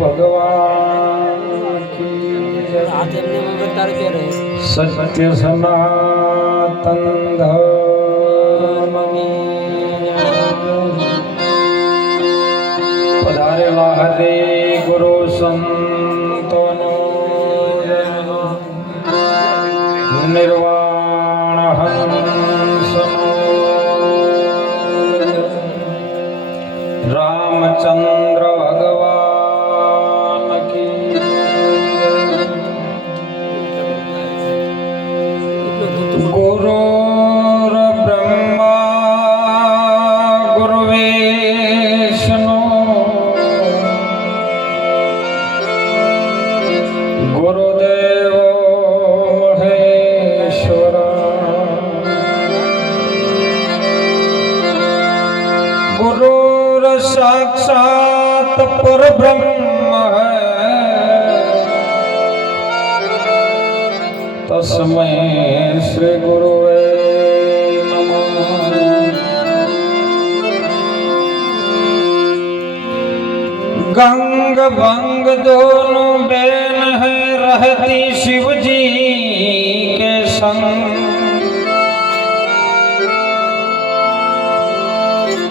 ભગવાન સત્ય સનાતન ધર્મ પધારેલા હરે ગુરુ સંતોનો નિર્વાણ હંસનો રામચંદ્ર ભગવાન કી ગુરુર બ્રહ્મા ગુરુવિષ્ણુ ગુરુદેવો મહેશ્વર गुरुर साक्षात परब्रह्म है तस्मै श्री गुरुवे नमः। गंग भंग दोनों बेन है रहती शिव जी के संग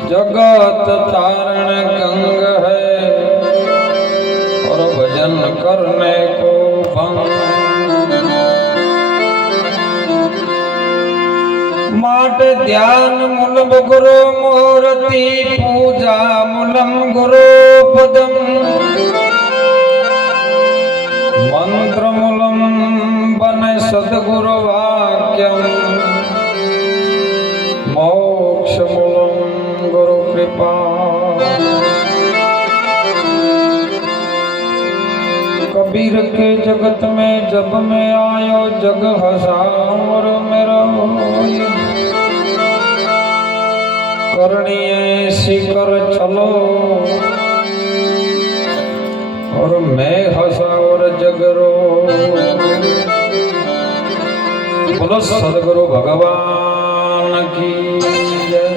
जगत तारण गंग है और भजन करने को भंग माट ध्यान मूलम गुरु मूर्ति पूजा मूलम गुरु पदम मंत्र मूलम बने सद्गुरु वाक्यम मोक्ष मूलम गुरु कृपा कबीर के जगत में जब मैं आयो जग हंसा और मेरा करनी ऐसी कर चलो और मैं हंसा और जग रो। बोलो सद्गुरु भगवान की जय।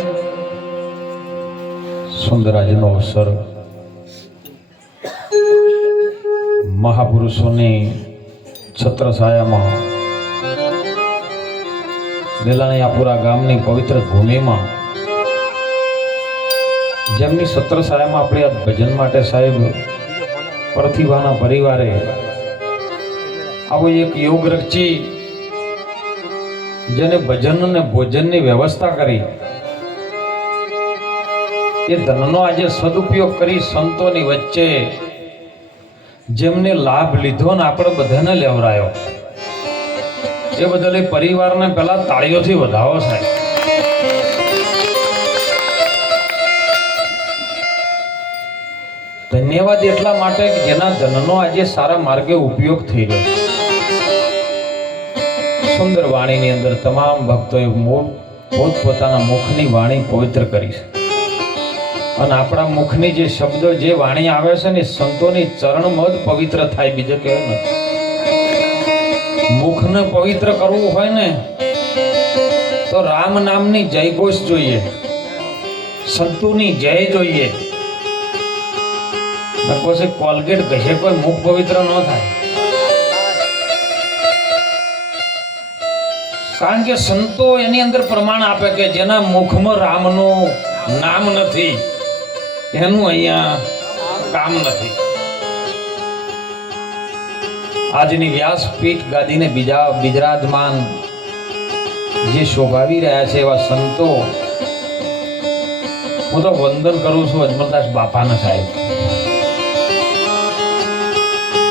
सुंदराजनो अवसर महापुरुषोनी छत्रछायामां લીલાણીયાપુરા ગામની પવિત્ર ભૂમિમાં જેમની છત્રછાયામાં આપણે આ ભજન માટે સાહેબ પ્રતિભાના પરિવારે આવો એક યોગ રચી જેને ભજન અને ભોજનની વ્યવસ્થા કરી એ ધનનો આજે સદુપયોગ કરી સંતોની વચ્ચે જેમને લાભ લીધો ને આપણે બધાને લેવરાયો એ બદલ એ પરિવારને પહેલા તાળીઓથી વધાવો સાહેબ। ધન્યવાદ એટલા માટે કે જેના ધનનો આજે સારા માર્ગે ઉપયોગ થઈ રહ્યો છે। સુંદર વાણીની અંદર તમામ ભક્તોએ પોતપોતાના મુખની વાણી પવિત્ર કરી છે અને આપણા મુખની જે શબ્દો જે વાણી આવે છે ને સંતોની ચરણમાં જ પવિત્ર થાય, બીજે કહેવાય નથી। મુખને પવિત્ર કરવું હોય ને તો રામ નામની જયઘોષ જોઈએ, સંતોની જય જોઈએ। પછી કોલગેટ ઘસે કોઈ મુખ પવિત્ર ન થાય, કારણ કે સંતો એની અંદર પ્રમાણ આપે કે જેના મુખમાં રામનું નામ નથી એનું અહીંયા કામ નથી। આજની વ્યાસપીઠ ગાદીને બિરાજમાન જે શોભાવી રહ્યા છે એવા સંતો હું તો વંદન કરું છું અજમલદાસ બાપાના સાહેબ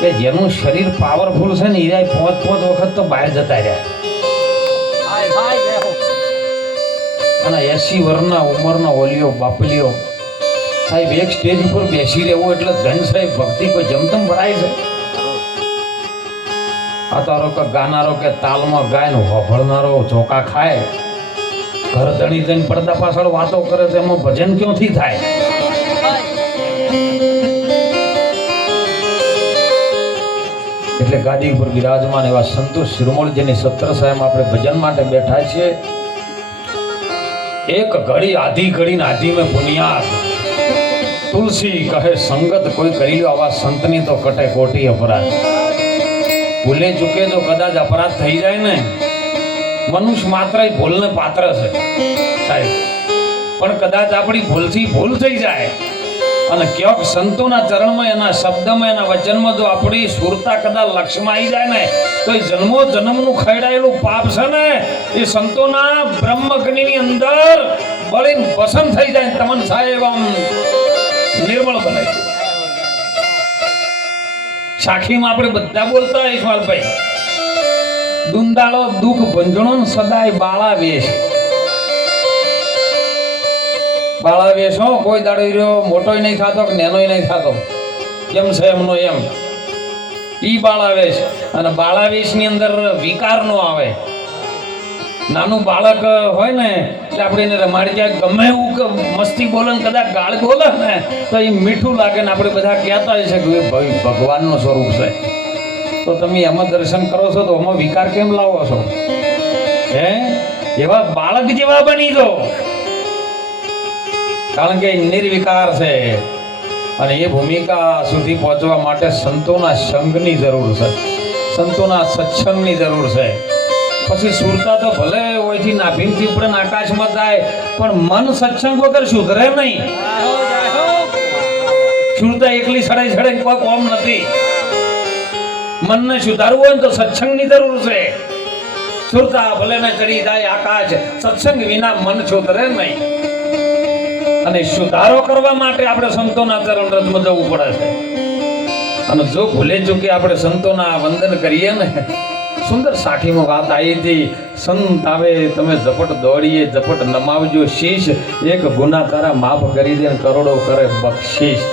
કે જેનું શરીર પાવરફુલ છે ને એ 5 વખત તો બહાર જતા રહ્યા અને 80 વર્ષના ઉંમરના ઓલિયો બાપલીઓ સાહેબ એક સ્ટેજ ઉપર બેસી રહેવું એટલે ધન સાહેબ ભક્તિ કોઈ જમતમ ભરાય છે। આ તારો કે ગાનારો કે તાલમાં ગાય ને હોભળનારો ચોકા ખાય ઘર ધણી જઈને પડદા પાછળ વાતો કરે તો એમાં ભજન ક્યાંથી થાય? એટલે ગાદી ઉપર બિરાજમાન એવા સંતો શિરોમણજીની છત્રછાયામાં આપણે ભજન માટે બેઠા છીએ। એક घड़ी आधी घड़ी आधी में बुनियाद તુલસી કહે સંગત કોઈ કરી લો આવા સંતની તો કટે કોટી અપરાધ. ભૂલે ચૂકે જો કદાચ અપરાધ થઈ જાય ને, મનુષ્ય માત્ર ભૂલને પાત્ર છે સાહેબ, પણ કદાચ આપણી ભૂલથી ભૂલ થઈ જાય અને ક્યાંક સંતોના ચરણમાં, એના શબ્દમાં, એના વચનમાં જો આપણી સુરતા કદાચ લક્ષ્યમાં આવી જાય ને, તો એ જન્મો જન્મનું ખરડાયેલું પાપ છે ને, એ સંતોના બ્રહ્મગ્નિની અંદર બળીને પસંદ થઈ જાય. તમન સાહેબ આમ નિર્મળ બને છે. સાખીમાં આપણે બધા બોલતા હોય ઈસ્માલભાઈ, દુંદાળો દુઃખ ભંજણો સદાય બાળા વેશ. બાળા વેશ હો, કોઈ દાડો રહ્યો મોટોય નહીં થતો કે નેનોય નહીં થતો, કેમ છે એમનો એમ ઈ બાળા વેશ. અને બાળા વેશની અંદર વિકાર નો આવે. નાનું બાળક હોય ને એટલે આપણે એને રમાડી જાય, ગમે એવું મસ્તી બોલે ને કદાચ ગાળ બોલે ને તો એ મીઠું લાગે ને આપણે બધા કહેતા હોય છે કે ભગવાનનું સ્વરૂપ છે. તો તમે એમાં દર્શન કરો છો તો એમાં વિકાર કેમ લાવો છો? હે, એવા બાળક જેવા બની દો, કારણ કે નિર્વિકાર છે. અને એ ભૂમિકા સુધી પહોંચવા માટે સંતોના સંગની જરૂર છે, સંતોના સત્સંગની જરૂર છે. પછી સુરતા તો ભલે હોયથી નાભીમથી ઉપડે આકાશમાં જાય, પણ મન સત્સંગ વગર સુધરે નહીં. સુરતા એકલી સડાઈ સડે કોઈ કોમ નથી. મનને સુધારવું હોય ને તો સત્સંગની જરૂર છે. સુરતા ભલે ને ચડી જાય આકાશ, સત્સંગ વિના મન સુધરે નહીં. અને સુધારો કરવા માટે આપણે સંતોના ચરણ રજમાં જવું પડે છે. અને જો ભૂલે ચૂકે આપણે સંતોના વંદન કરીએ ને, સુંદર સાખીમાં વાત આવી હતી, સંત આવે તમે ઝપટ દોડીએ, ઝપટ નમાવજો શીશ, એક ગુના તારા માફ કરી દે કરોડો કરે બક્ષીશ.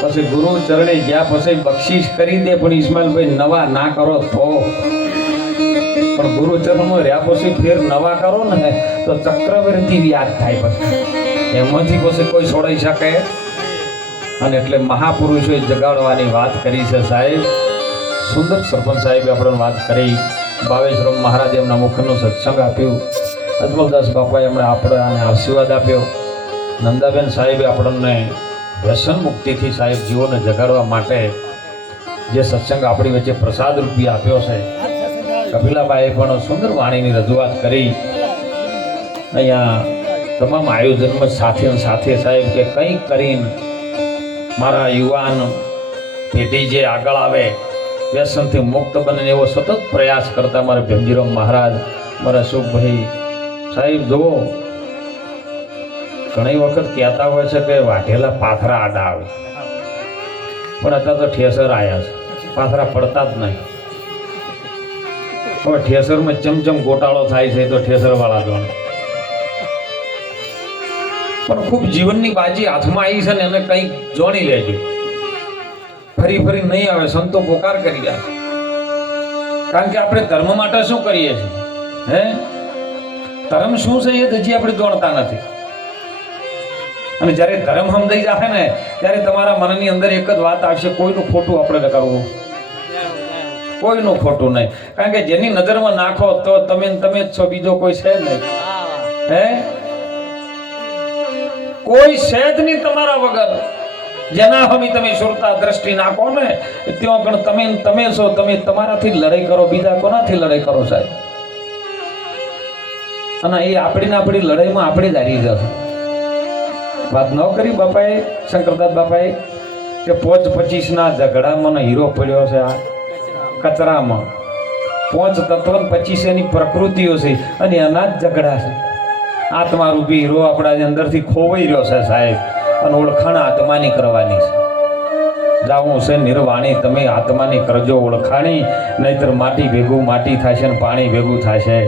પછી ગુરુ ચરણે ગયા પછી બક્ષીશ કરી દે, પણ ઈસ્માઈલભાઈ નવા ના કરો તો. પણ ગુરુ ચરણમાં રહ્યા પછી ફેર નવા કરો ને તો ચક્રવર્તી યાદ થાય, પછી એમાંથી પછી કોઈ છોડાઈ શકે. અને એટલે મહાપુરુષોએ જગાડવાની વાત કરી છે સાહેબ. સુંદર સરપંચ સાહેબે આપણને વાત કરી, ભાવેશરામ મહારાજ એમના મુખનું સત્સંગ આપ્યું, અજમલદાસ બાપાએ એમણે આપણે આશીર્વાદ આપ્યો, નંદાબેન સાહેબે આપણને વ્યસન મુક્તિથી સાહેબ જીવોને જગાડવા માટે જે સત્સંગ આપણી વચ્ચે પ્રસાદ રૂપી આપ્યો છે. કપિલાબાઈએ પણ સુંદર વાણીની રજૂઆત કરી. અહીંયા તમામ આયોજનમાં સાથે સાથે સાહેબ કે કંઈક કરીને મારા યુવાન પેઢી જે આગળ આવે, વ્યસનથી મુક્ત બને એવો સતત પ્રયાસ કરતા મારા ભીમજીરામ મહારાજ, મારા સુખભાઈ સાહેબ જુઓ, ઘણી વખત કહેતા હોય છે કે વાઢેલા પાથરા આડા આવે, પણ અત્યારે તો ઠેસર આવ્યા છે, પાથરા પડતા જ નહીં. હવે ઠેસરમાં ચમચમ ગોટાળો થાય છે તો ઠેસરવાળા જોડે, પણ ખૂબ જીવનની બાજી હાથમાં આવી છે ને એને કંઈક જોણી લેજો. ફરી ફરી નહીં આવે, સંતો પોકાર કરી રહ્યા છે. કારણ કે આપણે ધર્મ માટે શું કરીએ છીએ? હે, ધર્મ શું છે એ હજી આપણે જાણતા નથી. અને જ્યારે ધર્મ સમજાઈ જાય ને ત્યારે તમારા મનની અંદર એક જ વાત આવશે, કોઈનું ખોટું આપણે કરવું, કોઈનું ખોટું નહીં. કારણ કે જેની નજરમાં નાખો તો તમે જ છો, બીજો કોઈ છે નહીં. હે, કોઈ છે જ નહીં તમારા વગર. જેના હમી તમે સુરતા દ્રષ્ટિ નાખો ને ત્યાં પણ તમે છો, તમે તમારાથી લડાઈ કરો, બીજા કોનાથી લડાઈ કરો સાહેબ? અને એ આપણી લડાઈમાં આપણે જ હારી જશે. વાત ન કરી બાપાએ, શંકરદાસ બાપાએ, કે 5-25 ઝઘડામાં હીરો પડ્યો છે આ કચરામાં. 5 તત્વ 25 એની પ્રકૃતિઓ છે અને એના જ ઝઘડા છે. આત્મારૂપી હીરો આપણા અંદરથી ખોવાઈ રહ્યો છે સાહેબ, અને ઓળખાણ આત્માની કરવાની છે. જાવું છે નિર્વાણી, તમે આત્માની કરજો ઓળખાણી, નહીતર માટી ભેગું માટી થશે ને પાણી ભેગું થશે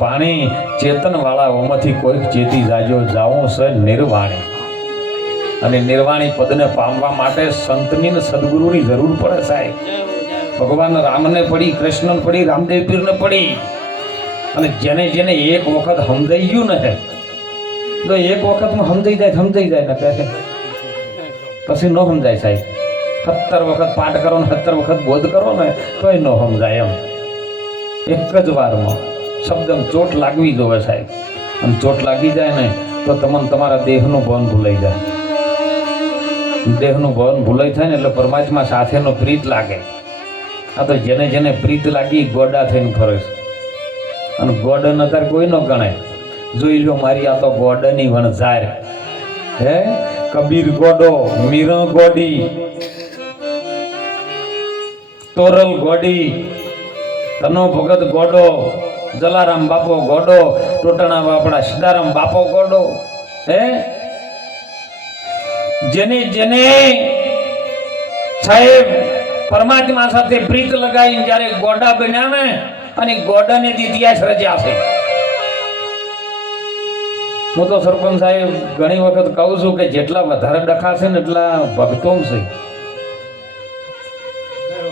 પાણી. ચેતનવાળાઓમાંથી કોઈક ચેતી જાજો, જાવું છે નિર્વાણી. અને નિર્વાણી પદને પામવા માટે સંતની ને સદગુરુની જરૂર પડે સાહેબ. ભગવાન રામને પડી, કૃષ્ણને પડી, રામદેવ પીરને પડી. અને જેને જેને એક વખત સમજાઈ ગયું ને, તો એક વખતમાં સમજાઈ જાય ને કહે પછી ન સમજાય સાહેબ. 17 વખત પાઠ કરો ને 17 વખત બોધ કરો ને તોય ન સમજાય. એમ એક જ વારમાં શબ્દમાં ચોટ લાગવી જોવે સાહેબ. અને ચોટ લાગી જાય ને તો તમને તમારા દેહનું ભાન ભૂલાઈ જાય. દેહનું ભવન ભૂલાઈ થાય ને એટલે પરમાત્મા સાથેનો પ્રીત લાગે. આ તો જેને જેને પ્રીત લાગી ગોડા થઈને ફરે છે. અને ગોડન અત્યારે કોઈ ન ગણે. જોઈ લો મારી આ તો ગોડની વણઝાર. હે કબીર ગોડો, મીરો ગોડી, તોરલ ગોડી, તનો ભગત ગોડો, જલારામ બાપો ગોડો, ટોટણા બાપડા સીતારામ બાપો ગોડો. હે જેને જેને સાહેબ પરમાત્મા સાથે પ્રીત લગાવીને જ્યારે ગોડા બન્યા ને અને ગોડાને ઇતિહાસ રચ્યા છે. હું તો સરપંચ સાહેબ ઘણી વખત કહું છું કે જેટલા વધારે ડખાશે ને એટલા ભક્તો છે.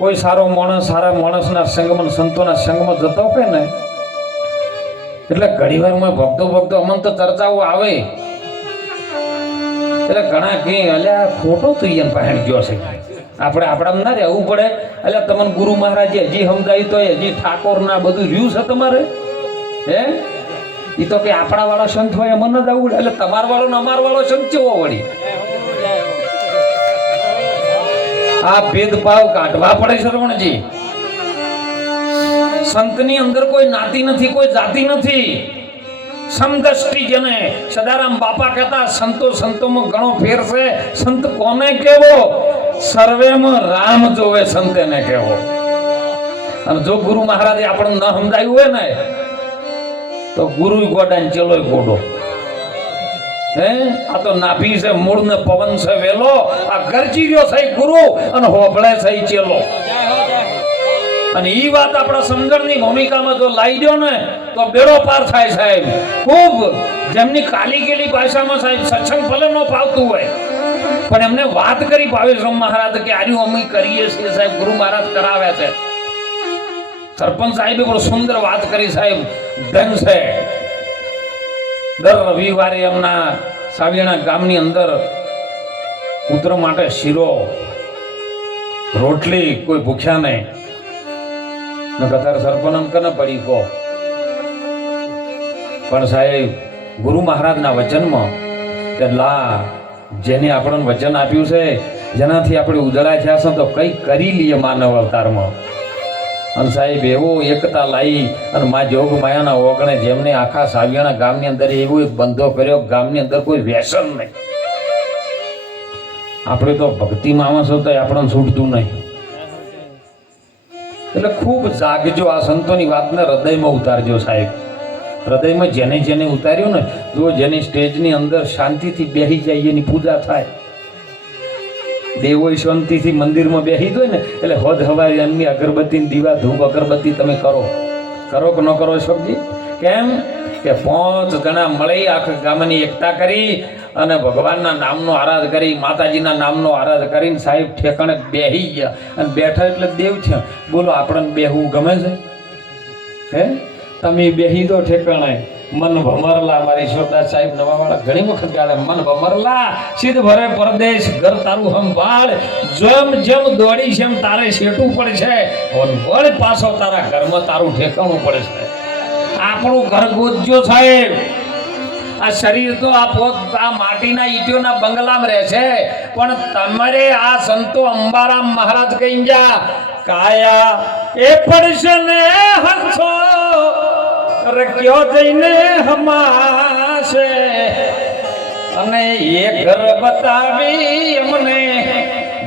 કોઈ સારો માણસ સારા માણસના સંગમાં સંતોના સંગમાં જતો હોય ને એટલે ઘણી વારમાં ભક્તો અમન તો ચર્ચાઓ આવે એટલે ઘણા કે અલ્યા ખોટો તો અહીંયા પહેણ ગયો છે. આપણે આપણા ના રહેવું પડે. એટલે તમને ગુરુ મહારાજે હજી સમજાયું તો હજી ઠાકોર ના બધું રહ્યું છે તમારે. હે એ તો કે આપણા વાળો સંત હોય એમ ન જવું એટલે તમાર વાળો ને અમાર વાળો સંત કેવો વળી. આ ભેદભાવ કાઢવા પડે શ્રવણજી. સંતની અંદર કોઈ નાતી નથી, કોઈ જાતિ નથી. સમદષ્ટિ જેને સદારામ બાપા કહેતા સંતો સંતોમાં ઘણો ફેર છે. સંત કોને કેવો? સર્વેમાં રામ જોવે સંત એને કેવો. અને જો ગુરુ મહારાજે આપણને ન સમજાયું હોય ને તો ગુરુ ગોડા ને ચેલો ગોડો. હે આ તો નાભી છે મૂળ ને પવન છે વેલો. આ ગરજી રહ્યો છે ગુરુ અને હોભળે છે ચેલો. અને ઈ વાત આપણા સમજણની ભૂમિકામાં જો લાવી દો ને તો બેડો પાર થાય સાહેબ. ખૂબ જેમની કાલી ગયેલી ભાષામાં સાહેબ સત્સંગ ભલે ન પાવતું હોય પણ એમને વાત કરી ભાવેશ્વર મહારાજ કે આર્યું અમે કરીએ છીએ સાહેબ, ગુરુ મહારાજ કરાવે છે. સરપંચ સાહેબે બહુ સુંદર વાત કરી સાહેબ. ધન છે દર રવિવારે એમના સાવિયાણા ગામની અંદર કૂતરો માટે શીરો રોટલી કોઈ ભૂખ્યા નહીં. કથાર સરપંચ કને પડી ગો પણ સાહેબ ગુરુ મહારાજના વચનમાં કે લા જેને આપણને વચન આપ્યું છે જેનાથી આપણે ઉજળા થયા છે તો કંઈ કરી લઈએ માનવ અવતારમાં. અને સાહેબ એવો એકતા લાવી અને મા જોગ માયાના ઓગણે જેમને આખા સાવિયાણા ગામની અંદર એવો એક બંધો કર્યો ગામની અંદર કોઈ વ્યસન નહીં. આપણે તો ભક્તિ માણસો તો આપણને છૂટતું નહીં. એટલે ખૂબ જાગજો. આ સંતોની વાતને હૃદયમાં ઉતારજો સાહેબ. હૃદયમાં જેને જેને ઉતાર્યું ને જો જેની સ્ટેજની અંદર શાંતિથી બેસી જાય એની પૂજા થાય. દેવો શાંતિથી મંદિરમાં બેસી દો ને એટલે હોદ હવારે એમની અગરબત્તી દીવા ધૂપ અગરબત્તી તમે કરો કે ન કરો સબજી? કેમ કે 5 જણા મળી આખા ગામની એકતા કરી અને ભગવાનના નામનો આરાધ કરી, માતાજીના નામનો આરાધ કરીને સાહેબ ઠેકાણે બેસી ગયા. અને બેઠા એટલે દેવ છે. બોલો આપણને બેહવું ગમે છે? હે તમે બેહી દો ઠેકાણે. મન ભમરલા મારી શોરદાસ સાહેબ નવાવાળા ઘણી વખત ગાળે મન ભમરલા સિદ્ધ ભરે પરદેશ ઘર તારું સંભાળ. જેમ જેમ દોડી છે એમ તારે શેટું પડશે વળ પાછો તારા ઘરમાં તારું ઠેકાણું પડશે. આપણું ઘર ગોતજો સાહેબ. આ શરીર તો આ માટીના ઈંટોના બંગલામાં રહે છે પણ તમારે આ સંતો અંબારામ મહારાજ કહી જા કાયા એ પડશે ને હંસો રખ્યો જઈને હમાશે અને એ ઘર બતાવી અમને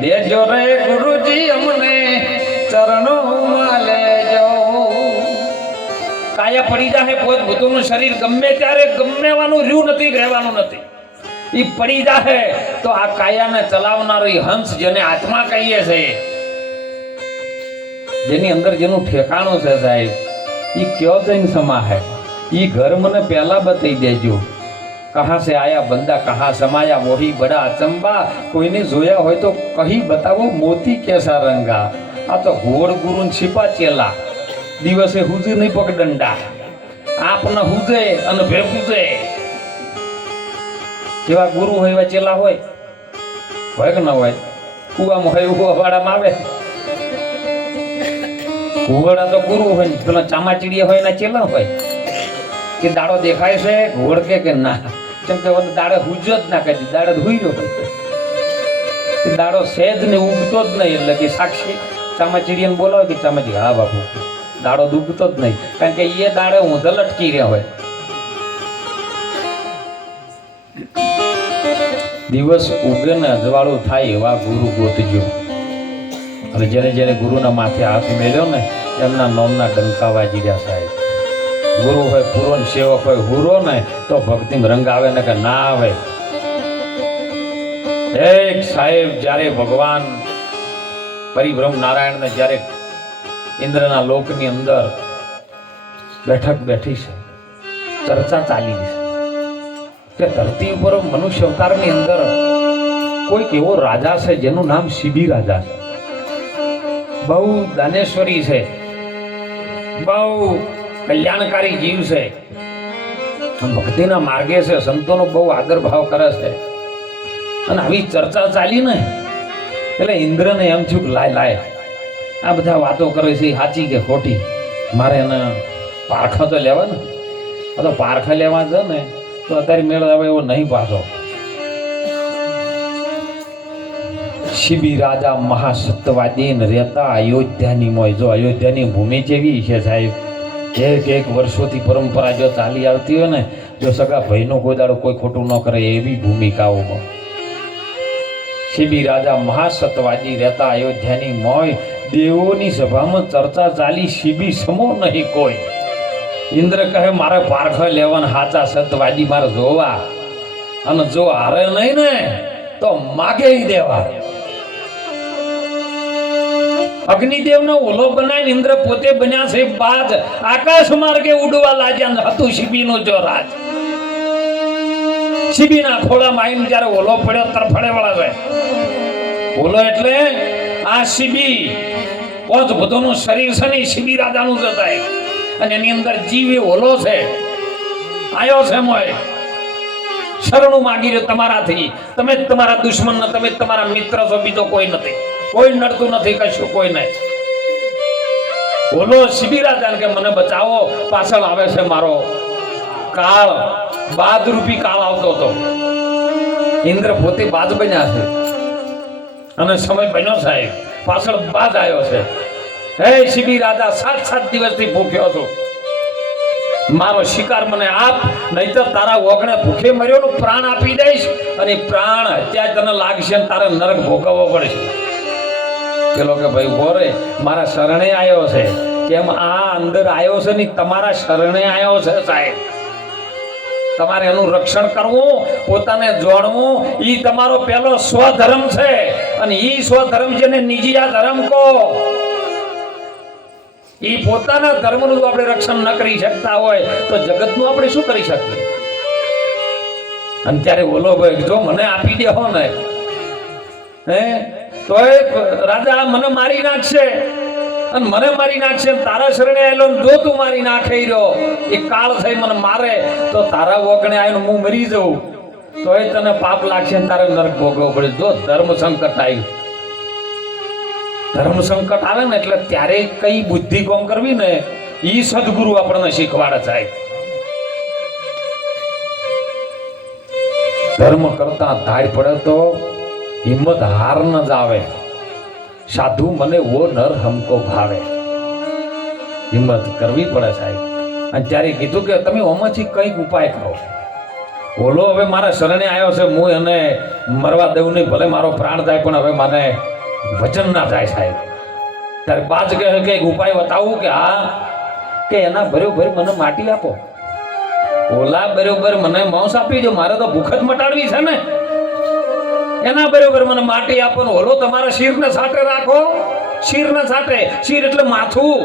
દેજો રે ગુરુજી અમને ચરણોમાં લેજો. કાયા પડી જાય પોતનું શરીર ગમે ત્યારે ગમેવાનું રહ્યું નથી, રહેવાનું નથી. એ પડી જાય તો આ કાયાને ચલાવનારો હંસ જેને આત્મા કહીએ છે જેની અંદર જેનું ઠેકાણું છે સાહેબ એ ક્યો જઈને સમા હે. એ ઘર મને પહેલા બતાવી દેજો. કહા સે આયા બંદા કહા સમાયા મોહી બડા અચંબા. કોઈને જોયા હોય તો કહી બતાવો મોતી કેસા રંગા. આ તો ઘોડ ગુરુ છીપા ચેલા. દિવસે હુજે નહીં પગડંડા આપને હુજે અને ભેગુજે. જેવા ગુરુ હોય એવા ચેલા હોય કે ન હોય? કુવામાં હોય એવું અવાડામાં આવે. ઘોડા તો ગુરુ હોય ને પેલા ચામાચીડિયા હોય એના ચેલા હોય કે દાડો દેખાય છે ઘોડ કે ના કેમ કે દાડે હુજ જ ના કરી દાડે હુઈ રહ્યો હોય. દાડો સહેજ ને ઉગતો જ નહીં. એટલે કે સાક્ષી ચામાચીડિયાને બોલાવે કે ચામાચી, હા બાપુ, દાડો ડૂબતો જ નહીં, કારણ કે એ દાડે ઊંધો લટકી રહ્યા હોય. દિવસ ઉગે ને અજવાળું થાય એવા ગુરુ ગોતજો. અને જેને જેને ગુરુના માથે હાથ મેલ્યો ને એમના નોમના ડંકા વાજી રહ્યા સાહેબ. ગુરુ હોય પૂરો ને સેવક હોય હુરો ને તો ભક્તિમાં રંગ આવે ને કે ના આવે. એક સાહેબ જ્યારે ભગવાન પરિબ્રહ્મ નારાયણને જ્યારે ઇન્દ્રના લોકની અંદર બેઠક બેઠી છે, ચર્ચા ચાલી છે કે ધરતી ઉપર મનુષ્ય અવતારની અંદર કોઈક એવો રાજા છે જેનું નામ શિબી રાજા છે. બહુ દાનેશ્વરી છે, બહુ કલ્યાણકારી જીવ છે, ભક્તિના માર્ગે છે, સંતોનો બહુ આદર ભાવ કરે છે. અને આવી ચર્ચા ચાલી ને એટલે ઇન્દ્રને એમ થયું કે લાય આ બધા વાતો કરે છે સાચી કે ખોટી, મારે એને પારખા તો લેવા ને. આ તો પારખા લેવા છે ને તો અત્યારે મેળ આવે એવો નહીં પાછો. શિબી રાજા મહાસત્યવાદી રહેતા અયોધ્યાની મોય. જો અયોધ્યાની ભૂમિ કેવી છે સાહેબ, એક વર્ષોથી પરંપરા જો ચાલી આવતી હોય ને, જો સગા ભાઈનો કોઈ દાડો કોઈ ખોટું ન કરે એવી ભૂમિકાઓમાં શિબી રાજા મહાસત્યવાદી રહેતા અયોધ્યાની મોય. દેવોની સભામાં ચર્ચા ચાલી, શિબી સમો નહીં કોઈ. ઇન્દ્ર કહે મારે પારખા લેવાના સાચા સત્યવાદી મારે જોવા, અને જો હારે નહીં ને તો માગે દેવા. અગ્નિદેવનો ઓલો બનાવીને ઇન્દ્ર પોતે બન્યા છે બાજ. આકાશ માર્ગે ઉડવા લાગ્યા હતું શિબીનો જો રાજ. શિબીના ખોળામાં આવીને જ્યારે ઓલો પડ્યો તરફડે વાળા છે. ઓલો એટલે આ શિબી પોત બધોનું શરીર છે ને શિબી રાજાનું જ થાય. અને એની અંદર જીવ એ ઓલો છે, આયો છે મોય. શરણું માગી રહ્યો તમારાથી. તમે તમારા દુશ્મન ને, તમે તમારા મિત્ર છો, બીજો કોઈ નથી. કોઈ નડતું નથી, કશું કોઈ નહીં. ઓલો શિબી રાજા કે મને બચાવો, પાછળ આવે છે મારો કાળ, બાદરૂપી કાળ આવતો હતો. ઇન્દ્ર પોતે બાદ બન્યા છે અને સમય બન્યો સાહેબ, પાછળ બાદ આવ્યો છે. હે શિબી રાજા, 7 દિવસથી ભૂખ્યો છું, મારો શિકાર મને આપ, નહીં તો તારા ઓગણે ભૂખે મર્યો નું પ્રાણ આપી દઈશ. અને પ્રાણ હત્યા તને લાગશે ને તારે નરક ભોગવવો પડશે. પેલો કે ભાઈ બોરે, મારા શરણે આવ્યો છે. કેમ આ અંદર આવ્યો છે ને તમારા શરણે આવ્યો છે સાહેબ. તમારે એનું રક્ષણ કરવું, પોતાને જોડવું, ઈ તમારો પહેલો સ્વધર્મ છે. અને ઈ સ્વધર્મ જેને નિજીયા ધર્મ કહો, ઈ પોતાના ધર્મનું જો આપણે રક્ષણ ન કરી શકતા હોય તો જગતનું આપણે શું કરી શકીએ? અને ત્યારે ઓલો ભાઈ જો મને આપી દે હો ને, તો રાજા મને મારી નાખશે, અને મને મારી નાખશે. તારા શરણે આવેલો જો તું મારી નાખે રહ્યો, એ કાળ થઈ મને મારે તો તારા ઓગણે આવીને હું મરી જઉં તો એ તને પાપ લાગશે, તારે નરક ભોગવવો પડે. જો ધર્મ સંકટ આવ્યું, ધર્મ સંકટ આવે ને એટલે ત્યારે કઈ બુદ્ધિ કોમ કરવી ને, ઈ સદગુરુ આપણને શીખવાડે સાહેબ. ધર્મ કરતા ધાડ પડે તો હિંમત હાર ન જ આવે. સાધુ મને વો નર હમકો ભાવે. હિંમત કરવી પડે સાહેબ. અને ત્યારે કીધું કે તમે ઓમાંથી કઈક ઉપાય કરો. ઓલો હવે મારા શરણે આવ્યો છે, હું એને મરવા દઉં નહીં, ભલે મારો પ્રાણ જાય પણ હવે મને વચન ના જાય સાહેબ. ત્યારે બાજ કહે કે ઉપાય બતાવું કે હા, કે એના બરોબર મને માટી આપો. ઓલા બરોબર મને માંસ આપી દો, મારે તો ભૂખ જ મટાડવી છે ને. એના બરોબર મને માટી આપો. ઓલો તમારા શિરને સાથે રાખો. શિરને સાથે, શિર એટલે માથું,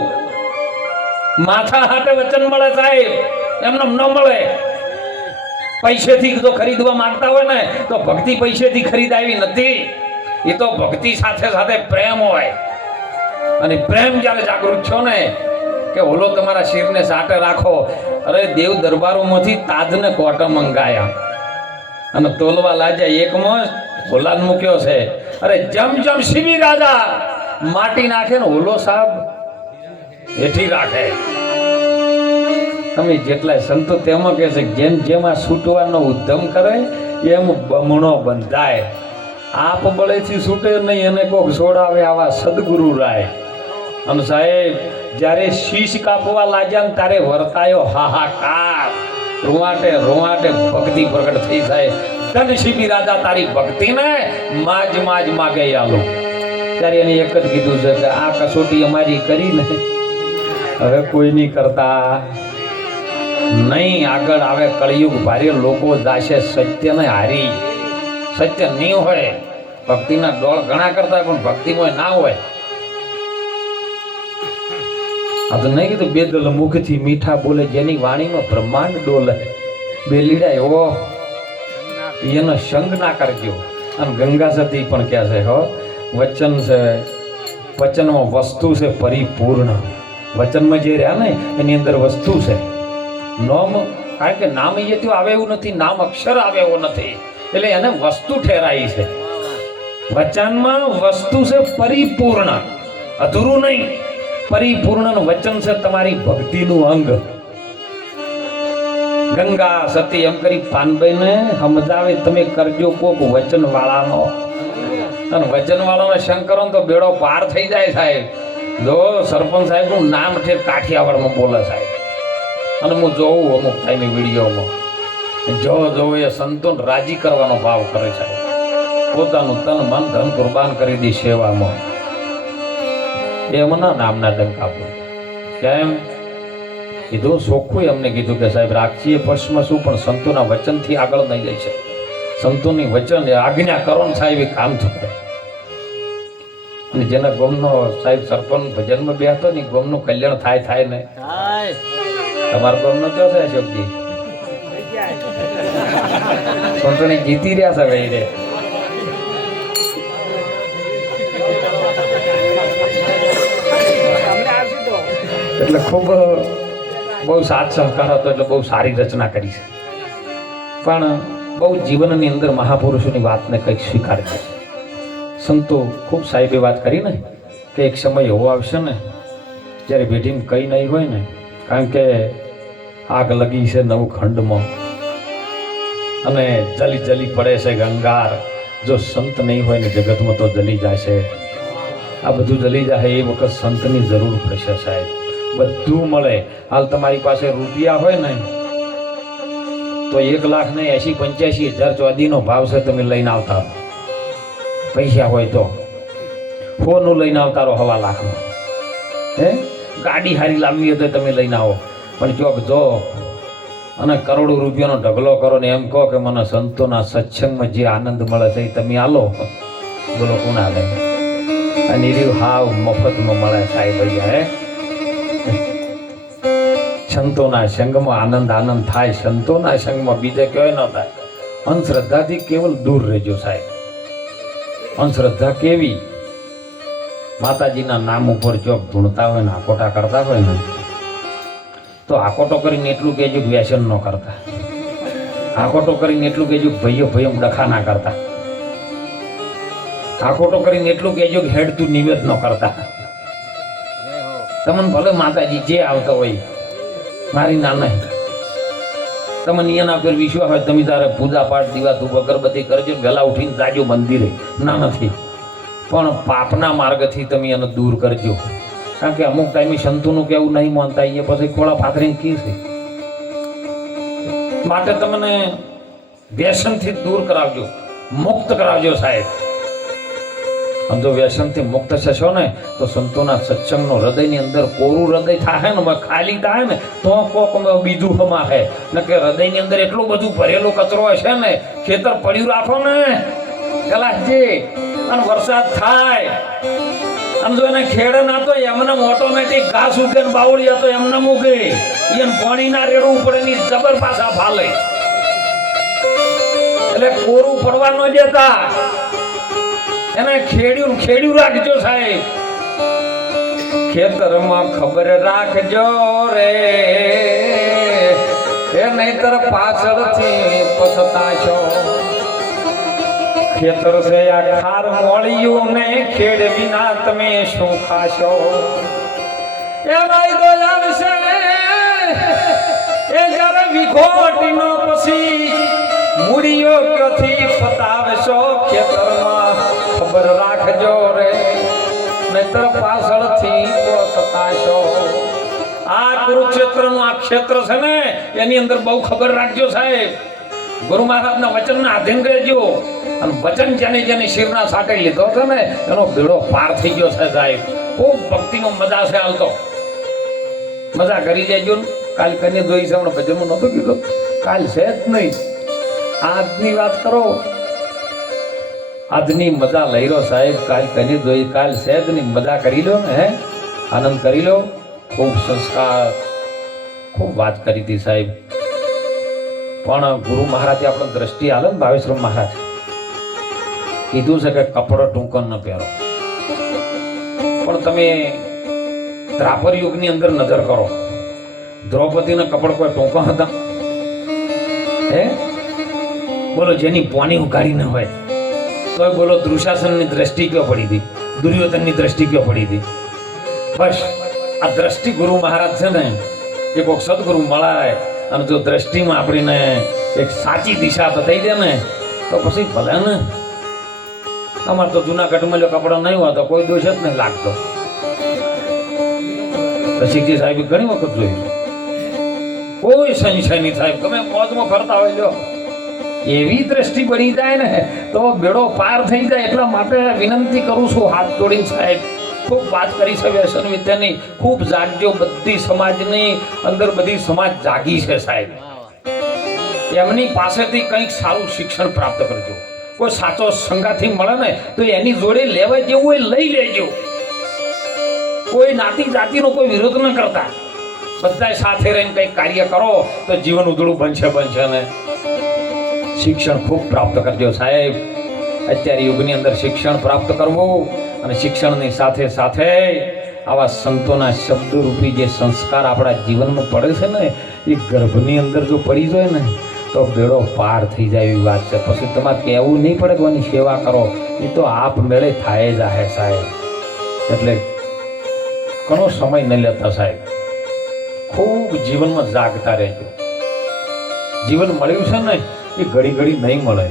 માથા હાથે વચન મળે સાહેબ, એમને ન મળે. પૈસેથી જો ખરીદવા માંગતા હોય ને તો ભક્તિ પૈસેથી ખરીદાવી નથી. એ તો ભક્તિ સાથે સાથે પ્રેમ હોય. અને પ્રેમ જ્યારે જાગૃત છો ને કે ઓલો તમારા શિરને સાથે રાખો. અરે દેવ દરબારોમાંથી તાજને કોટ મંગાયા અને તોલવા લાગ્યા, એકમાં ભોલાદ મૂક્યો છે. અરે જમ જમ શિબી રાજા માટી નાખે ને ઓલો સાહેબ હેઠી રાખે. તમે જેટલા સંતો તેમાં કહે છે જેમ જેમ આ છૂટવાનો ઉદ્યમ કરે એમ બમણો બંધાય. આપ બળેથી છૂટે નહીં, એને કોક છોડાવે આવા સદગુરુ રાય. અને સાહેબ જ્યારે શીશ કાપવા લાગ્યા ને ત્યારે વર્તાયો હાહાકાર. રૂવાટે રૂવાટે ભક્તિ પ્રગટ થઈ જાય. ધન શિબી રાજા તારી ભક્તિને માજ માગે આલો. ત્યારે એને એક જ કીધું છે કે આ કસોટી અમારી કરી ને હવે કોઈ નહીં કરતા નહીં. આગળ આવે કળિયુગ ભારે, લોકો જાશે સત્યને હારી. સત્ય નહીં હોય, ભક્તિના ડોળ ઘણા કરતા પણ ભક્તિમાં ના હોય. આ તો નહીં કીધું બેદલ મુખથી મીઠા બોલે, જેની વાણીમાં બ્રહ્માંડ ડોલે. બેલીડા એવો એનો સંગ ના કરજો. આમ ગંગા સતી પણ કહે છે હો, વચન છે, વચનમાં વસ્તુ છે પરિપૂર્ણ. વચનમાં જે રહ્યા ને એની અંદર વસ્તુ છે. નામ, કારણ કે નામ એ તો આવે એવું નથી, નામ અક્ષર આવે એવો નથી, એટલે એને વસ્તુ ઠેરાઈ છે. વચનમાં વસ્તુ છે પરિપૂર્ણ, અધૂરું નહીં. પરિપૂર્ણ વચન છે તમારી ભક્તિનું અંગ. ગંગા સતી એમ કરી પાનભાઈને સમજાવે, તમે કરજો કોક વચન વાળાનો. અને વચન વાળાનો શંકરો તો બેડો પાર થઈ જાય સાહેબ. જો સરપંચ સાહેબ નું નામ છે કાઠિયાવાડમાં બોલે સાહેબ. અને હું જોઉં અમુક ટાઈમે વિડીયોમાં, જો એ સંતોન રાજી કરવાનો ભાવ કરે છે. પોતાનું તન મન ધન કુરબાન કરી દી સેવામાં. એમના નામના ડંકા પર કેમ કીધું? ચોખ્ખું એમને કીધું કે સાહેબ રાખીએ પક્ષમાં શું, પણ સંતોના વચનથી આગળ નહીં જાય છે. સંતોની વચન આજ્ઞા કરો ને સાહેબ એ કામ થશે. અને જેના ગોમનો સાહેબ સરપંચ ભજનમાં બેસતો ને ગોમનું કલ્યાણ થાય ને. તમારા ગોમનો કયો છે અશોકજી? ચૂંટણી જીતી રહ્યા છે ભાઈ રે. એટલે ખૂબ બહુ સાથ સહકાર હતો, એટલે બહુ સારી રચના કરી છે. પણ બહુ જીવનની અંદર મહાપુરુષોની વાતને કંઈક સ્વીકાર છે. સંતો ખૂબ સાહેબે વાત કરી ને કે એક સમય એવો આવશે ને જ્યારે ભેટીમાં કંઈ નહીં હોય ને, કારણ કે આગ લગી છે નવખંડમાં અને જલી જલી પડે છે ગંગાર. જો સંત નહીં હોય ને જગતમાં તો જલી જશે. આ બધું જલી જાય એ વખત સંતની જરૂર પડશે સાહેબ. બધું મળે. હાલ તમારી પાસે રૂપિયા હોય ને તો 1,80,85,000 ચોદીનો ભાવ છે, તમે લઈને આવતા. પૈસા હોય તો ફોનું લઈને આવતા રહો 1,00,000. હે ગાડી હારી લાવવી હોય તો તમે લઈને આવો. પણ ચોક જો અને કરોડો રૂપિયાનો ઢગલો કરો ને એમ કહો કે મને સંતોના સત્સંગમાં જે આનંદ મળે છે એ તમે આલો, બોલો કોણ આવે? અને હાવ મફતમાં મળે સાહેબ. હે સંતોના સંગમાં આનંદ થાય. સંતોના સંગમાં બીજે ક્યાંય ન થાય. અંધશ્રદ્ધાથી કેવલ દૂર રહેજો સાહેબ. અંધશ્રદ્ધા કેવી? માતાજીના નામ ઉપર ચોક ધૂણતા હોય ને આકોટા કરતા હોય ને તો આકોટો કરીને એટલું કહેજો કે વ્યસન ન કરતા. આકોટો કરીને એટલું કહેજો કે ભાઈઓ ડખા ના કરતા. આકોટો કરીને એટલું કહેજો કે હેડ તું નિવેદ ન કરતા. તમને ભલે માતાજી જે આવતા હોય મારી ના નહીં, તમને એના પર વિશ્વાસ હોય તમે તારે પૂજા પાઠ દીવા ધૂપ અગરબત્તી કરજો, વહેલા ઉઠીને જાજો મંદિરે. ના નથી, પણ પાપના માર્ગથી તમે એને દૂર કરજો. કારણ કે અમુક ટાઈમે સંતોનું કેવું નહીં માનતા, એ પછી ખોળા પાથરીને કી છે. માટે તમને વ્યસનથી દૂર કરાવજો, મુક્ત કરાવજો સાહેબ. અને જો વ્યસનથી મુક્ત થશો ને તો સંતોના સત્સંગનો હૃદયની અંદર કોરું હૃદય થાય ને, ખાલી થાય ને તો કોક બીજું હમાહે. ને કે હૃદયની અંદર એટલું બધું ભરેલો કચરો હશે ને, ખેતર પડ્યું રાખો ને કલાકજી અને વરસાદ થાય અને જો એને ખેડે ના તો એમને ઓટોમેટિક ઘાસ ઉગે ને બાવળિયા તો એમને મૂકે, એને પાણી ના રેડવું પડે ની જબર પાછા ફાલે. એટલે કોરું પડવા ન દેતા, એને ખેડ્યું રાખજો સાહેબ. ખેતરમાં ખબર રાખજો રે, એ નહીતર પાછળથી પછતાશો. ખેતર છે આ ખાર મોળિયું ને ખેડ વિના તમે શું ખાશો? એ વાયદો આવશે એ જયારે વિખોટીનો પછી મૂડીઓ ક્યાંથી પતાવશો ખેતરમાં ખબર રાખજો રે, નહીતર પાછળથી તો સતાશો. આ કુરુક્ષેત્રનું આ ક્ષેત્ર છે ને એની અંદર બહુ ખબર રાખજો સાહેબ. ગુરુ મહારાજના વચનના આધીન રહેજો. અને વચન જેને જેને શિરના સાટે લીધો છે ને એનો બેડો પાર થઈ ગયો છે સાહેબ. ખૂબ ભક્તિનો મજા છે. હાલ તો મજા કરી જાય ને. કાલ કને જોઈ છે હમણાં ભજનમાં નહોતું કીધું, કાલ છે જ નહીં. આજની વાત કરો, આજની મજા લઈ લો સાહેબ. કાલ કને જોઈ, કાલ છે જ નહીં. મજા કરી લો ને, હે આનંદ કરી લો. ખૂબ સંસ્કાર, ખૂબ વાત કરી હતી સાહેબ. પણ ગુરુ મહારાજે આપણો દ્રષ્ટિ આલે ને, ભાવેશ્વર મહારાજ કીધું છે કે કપડો ટૂંકો ન પહેરો. પણ તમે ત્રાપર યુગની અંદર નજર કરો, દ્રૌપદીના કપડ કોઈ ટૂંકા હતા? હે બોલો, જેની પોની ઉગાડી ન હોય તો બોલો દુશાસનની દ્રષ્ટિ ક્યાં પડી હતી, દુર્યોધનની દ્રષ્ટિ ક્યાં પડી હતી? બસ આ દ્રષ્ટિ ગુરુ મહારાજ છે ને, એક સદગુરુ મળાય અને જો દ્રષ્ટિમાં આપણીને એક સાચી દિશા બતાવી દે ને તો પછી ભલે ને. અમારે તો જૂનાગઢમાં જો કપડા નહીં હોય તો કોઈ દોષ જ નહીં લાગતો. રસિકજી સાહેબ ઘણી વખત જોયું, કોઈ સંશય નહીં સાહેબ. તમે મોજમાં ફરતા હોય લો, એવી દ્રષ્ટિ બની જાય ને તો બેડો પાર થઈ જાય. એટલા માટે વિનંતી કરું છું હાથ જોડીને સાહેબ. ખૂબ વાત કરી છે વ્યસન વિદ્યાની, ખૂબ જાગજો. બધી સમાજની અંદર બધી સમાજ જાગી છે સાહેબ. એમની પાસેથી કંઈક સારું શિક્ષણ પ્રાપ્ત કરજો. કોઈ સાચો સંગાથી મળે ને તો એની જોડે લેવા જેવું હોય લઈ લેજો. કોઈ નાતી જાતિનો કોઈ વિરોધ ન કરતા, બધા સાથે રહીને કંઈક કાર્ય કરો તો જીવન ઉજળું બનશે ને. શિક્ષણ ખૂબ પ્રાપ્ત કરજો સાહેબ. અત્યારે યુગની અંદર શિક્ષણ પ્રાપ્ત કરવું અને શિક્ષણની સાથે સાથે આવા સંતોના શબ્દરૂપી જે સંસ્કાર આપણા જીવનમાં પડે છે ને, એ ગર્ભની અંદર જો પડી જાય ને તો બેડો પાર થઈ જાય એવી વાત છે. પછી તમારે કહેવું નહીં પડે કે એની સેવા કરો, એ તો આપ મેળે થાય જ હે સાહેબ. એટલે ઘણો સમય નહીં લેતા સાહેબ. ખૂબ જીવનમાં જાગતા રહેજો. જીવન મળ્યું છે ને એ ઘડી ઘડી નહીં મળે.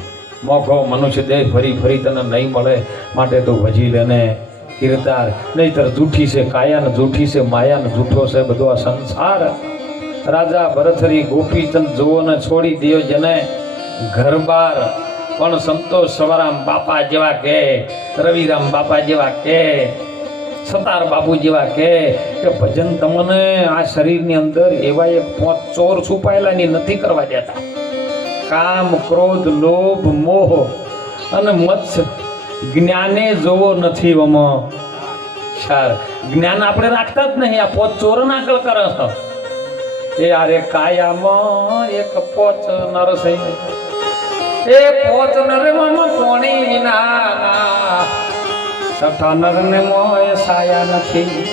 મોઘો મનુષ્ય દેહ ફરી ફરી તને નહીં મળે. માટે તો વજી લેને કિરદાર, નહીતર જૂઠી છે કાયા ને જૂઠી છે માયા ને જૂઠો છે બધો આ સંસાર. રાજા ભરથરી ગોપીચંદ જોવો ને છોડી દયો જેને ઘર બાર. પણ સંતોષ સવારામ બાપા જેવા કે, રવિરામ બાપા જેવા કે, સતાર બાપુ જેવા કે ભજન તમને આ શરીરની અંદર એવા એક 5 ચોર છુપાયેલા ની નથી કરવા દેતા. કામ, ક્રોધ, લોભ, મોહ અને મત્સ્ય જ્ઞાને જોવો નથી. જ્ઞાન આપણે રાખતા જ નહીં. આ 5 ચોર નાકલ કરે છે. એ આરે કાયામાં એક 5 નરસિંહ, એ 5 નરમાં કોણી ના સઠા નરને મોય સાયા નથી.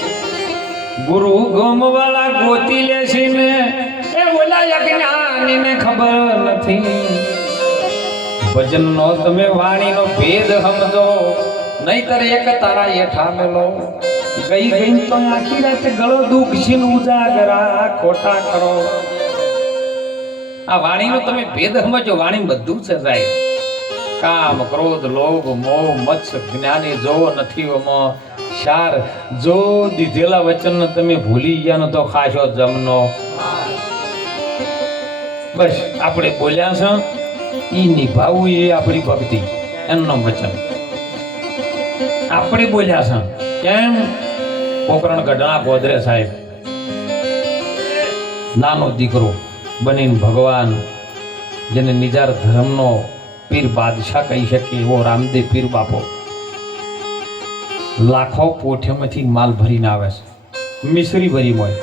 ગુરુ ગોમવાળા ગોતી લેશી ને એ ઓલા અજ્ઞાનીને ખબર નથી. ભજનનો તમે વાણીનો ભેદ સમજો, નહીતર એક તારા હેઠા મેલો. ગઈ ગઈ તો આખી રાત ગળો દુખશીન ઉજાગરા ખોટા કરો. આ વાણીનો તમે ભેદ સમજો. વાણી બધું છે સાહેબ. કામ, ક્રોધ, લોભ, મોહ, મત્સ્ય જ્ઞાની જોવો નથી. શાર જો દીધેલા વચન તમે ભૂલી ગયા ને તો ખાશો જમનો. બસ આપણે બોલ્યા છે એ નિભાવવું, એ આપણી ભક્તિ. એમનો વચન આપણે બોલ્યા છે. કેમ? પોકરણ ગઢડા ગોદરે સાહેબ નાનો દીકરો બનીને ભગવાન, જેને નિજાર ધર્મનો પીર બાદશાહ કહી શકે એવો રામદેવ પીર બાપો લાખો પોઠેમાંથી માલ ભરીને આવે છે. મિશ્રી ભરી હોય,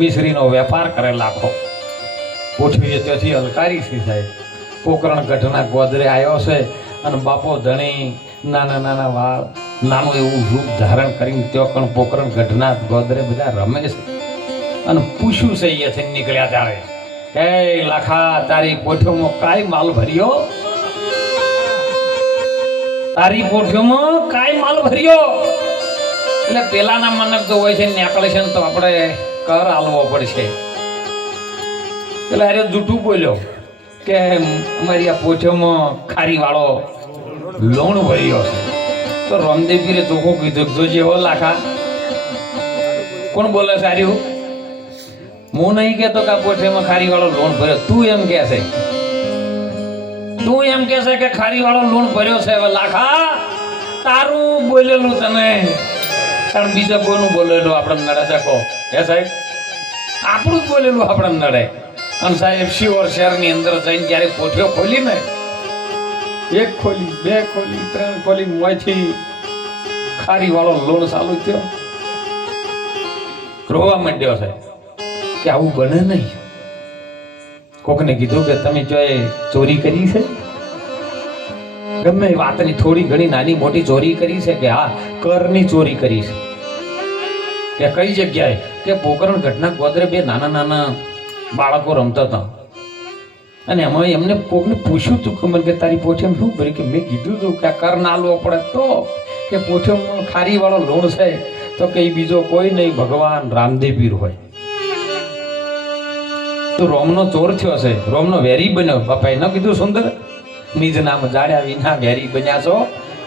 મિશ્રીનો વેપાર કરે. લાખો પોઠીએ ત્યાંથી હલકારી છે સાહેબ. પોકરણ ગઢના ગોદરે આવ્યો છે અને બાપો ધણી નાના નાના વાળ, નાનું એવું રૂપ ધારણ કરીને ત્યાં પોકરણ ગઢના ગોદરે બધા રમે છે. અને પૂછ્યું છે અહીંયાથી નીકળ્યા ત્યારે, હે લાખા, તારી પોઠીઓમાં કાંઈ માલ ભર્યો? તારી પોઠીઓમાં કાંઈ માલ ભર્યો? એટલે પેલાના મને તો હોય છે નેકળે છે ને તો આપણે કર આલવો પડશે. એટલે અરે જૂઠું બોલ્યો કે અમારી આ પોઠોમાં ખારી વાળો લોણ ભર્યો છે. તો રામદેવ પીરે ચોખ્ખું કીધું જોજે હો લાખા. કોણ બોલે સાર્યું? હું નહીં કહેતો કે આ પોઠેમાં ખારી વાળો લોણ ભર્યો, તું એમ કે છે. તું એમ કે છે કે ખારી વાળો લોણ ભર્યો છે. હવે લાખા તારું બોલેલું તને કારણ બીજા કોઈનું બોલેલું આપણે નડે છે કહો હે સાહેબ? આપણું જ બોલેલું આપણે નડે. અને સાહેબ શિવર શહેરની અંદર જઈને જ્યારે પોઠીઓ ખોલી ને, એક ખોલી, બે ખોલી, ત્રણ ખોલી, મોંથી ખારી વાળો લોણ ચાલુ થયો. રોવા માંડ્યો છે કે આવું બને નહીં. કોકને કીધું કે તમે જો ચોરી કરી છે, ગમે વાતની થોડી ઘણી નાની મોટી ચોરી કરી છે કે હા કરની ચોરી કરી છે. કે કઈ જગ્યાએ? કે પોકરણ ઘટના ગોદરે બે નાના નાના બાળકો રમતા હતા અને એમાં એમને કોકને પૂછ્યું હતું કે મને કે તારી પોઠેમ શું ભર્યું? કે મેં કીધું હતું કે આ કર ના લો પડે તો કે પોઠેમમાં ખારી વાળો લોણ છે. તો કે બીજો કોઈ નહીં, ભગવાન રામદેવ પીર હોય. તો રોમનો ચોર થયો છે, રોમનો વેરી બન્યો. બાપાએ ન કીધું સુંદર નિજ નામ જાડ્યા વિના વેરી બન્યા છો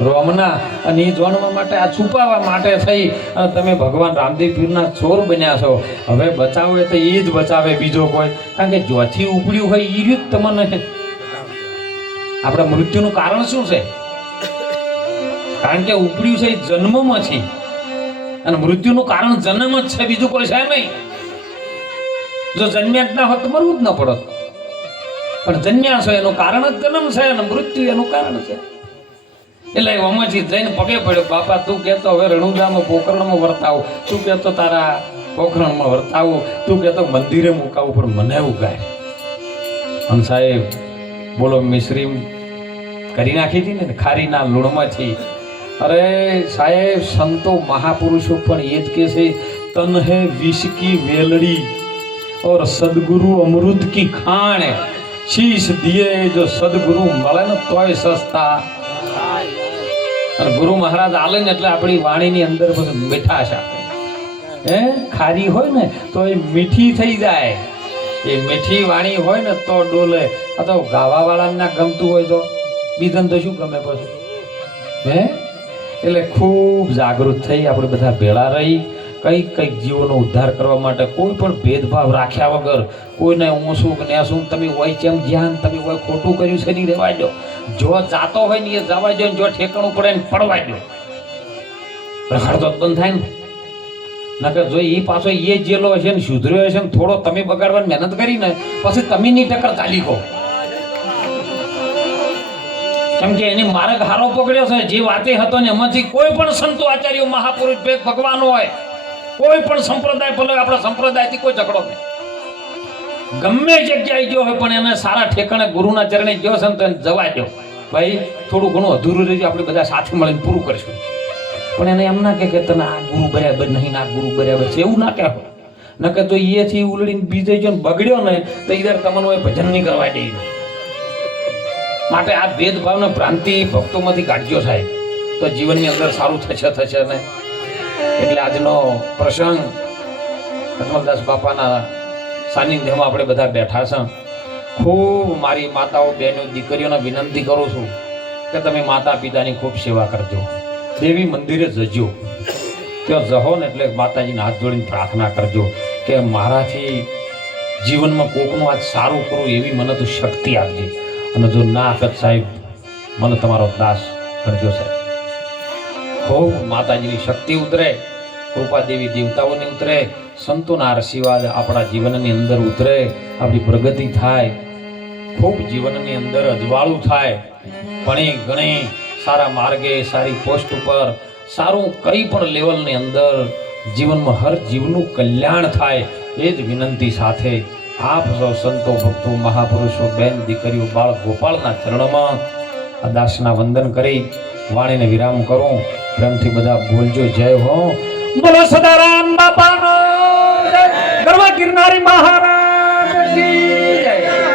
રોમના, અને એ જોણવા માટે આ છુપાવવા માટે થઈ અને તમે ભગવાન રામદેવ પીરના ચોર બન્યા છો. હવે બચાવે તો એ જ બચાવે, બીજો કોઈ. કારણ કે જ્યોથી ઉપડ્યું હોય એ રીત તમને. આપણા મૃત્યુનું કારણ શું છે? કારણ કે ઉપડ્યું છે એ જન્મમાંથી, અને મૃત્યુનું કારણ જન્મ જ છે, બીજું કોઈ છે નહીં. જો જન્મ્યા જ ના હોત તો મરવું જ ન પડત, પણ જન્મ્યા છો એનું કારણ જ જન્મ છે અને મૃત્યુ એનું કારણ છે. એટલે ઓમાંથી જઈને પગે પડ્યો, બાપા તું કહેતો હવે રણુદામાં પોકરણમાં વર્તાવું, તું કહેતો તારા પોખરણમાં વર્તાવું, તું કહેતો મંદિરે મુકાવું, પણ મને એવું ગાય. અને સાહેબ બોલો મિશ્રી કરી નાખી હતી ને ખારીના લૂણમાંથી. અરે સાહેબ સંતો મહાપુરુષો પણ એ જ કહે છે, તન હે વિષ કી વેલડી और सदगुरु अमृत की खान, शीश दिए जो सदगुरु મળે ને તોય સસ્તા. ગુરુ મહારાજ આલે ને એટલે આપણી વાણીની અંદર પછી મીઠાશ આપે. હે ખારી હોય ને તો એ મીઠી થઈ જાય. એ મીઠી વાણી હોય ને તો ડોલે. આ તો ગાવા વાળાને ના ગમતું હોય તો બીજાને તો શું ગમે પછી? હે એટલે ખૂબ જાગૃત થઈ આપણે બધા ભેળા રહી કઈક જીવોનો ઉદ્ધાર કરવા માટે કોઈ પણ ભેદભાવ રાખ્યા વગર કોઈને હું શું કે ને શું તમે હોય કેમ જ્ઞાન તમે હોય ખોટું કર્યું છે નહીં રહેવા દો. જો જાતો હોય ને એ જવા દો, જો ઠેકાણું પડે ને પડવા દો. રખડતો બંધ થાય ને. નકર જો એ પાછો એ જેલો હશે ને સુધર્યો હશે ને થોડો તમે બગાડવાની મહેનત કરી ને પછી તમે ની ટક્કર ચાલી ગો. કેમ કે એની માર્ગ હારો પકડ્યો છે. જે વાતે હતો ને એમાંથી કોઈ પણ સંતો આચાર્યો મહાપુરુષ ભગવાન હોય, કોઈ પણ સંપ્રદાય ભલે આપણા સંપ્રદાયથી કોઈ ઝઘડો નહીં, ગમે જગ્યાએ ગયો હોય પણ એને સારા ઠેકાણે ગુરુના ચરણે ગયો છે ને તો એને જવા દો. ભાઈ થોડું ઘણું અધૂરું રહેજો, આપણે બધા સાથે મળીને પૂરું કરીશું. પણ એને એમ ના કે તને આ ગુરુ બરાબર નહીં, આ ગુરુ બરાબર છે, એવું ના કહેવો. ન કે તો એથી ઉલડીને બીજે જો બગડ્યો ને તો ઈધર તમને ભજન નહીં કરવા દે. માટે આ ભેદભાવને ભ્રાંતિ ભક્તોમાંથી કાઢ્યો સાહેબ તો જીવનની અંદર સારું થશે ને. એટલે આજનો પ્રસંગ અજમલદાસ બાપાના સાનિધ્યમાં આપણે બધા બેઠા છે. ખૂબ મારી માતાઓ બહેનો દીકરીઓને વિનંતી કરું છું કે તમે માતા પિતાની ખૂબ સેવા કરજો. દેવી મંદિરે જજો, ત્યાં જહો ને એટલે માતાજીને હાથ જોડીને પ્રાર્થના કરજો કે મારાથી જીવનમાં કોકનું આજ સારું કરું એવી મને તો શક્તિ આપજે. અને જો ના આપત સાહેબ મને તમારો દાસ કરજો સાહેબ. ખૂબ માતાજીની શક્તિ ઉતરે, કૃપા દેવી દેવતાઓની ઉતરે, સંતોના આશીર્વાદ આપણા જીવનની અંદર ઉતરે, આપણી પ્રગતિ થાય, ખૂબ જીવનની અંદર અજવાળું થાય, ભણી ગણી સારા માર્ગે સારી પોસ્ટ ઉપર સારું કંઈ પણ લેવલની અંદર જીવનમાં હર જીવનું કલ્યાણ થાય એ જ વિનંતી સાથે આપ સૌ સંતો ભક્તો મહાપુરુષો બેન દીકરીઓ બાળ ગોપાળના ચરણોમાં આ દાસના વંદન કરી વાણીને વિરામ કરું. પ્રેમથી બધા બોલજો જય હો. બોલો સદારામ બાપાનો જય. ગરવા ગિરનારી મહારાજ કી જય.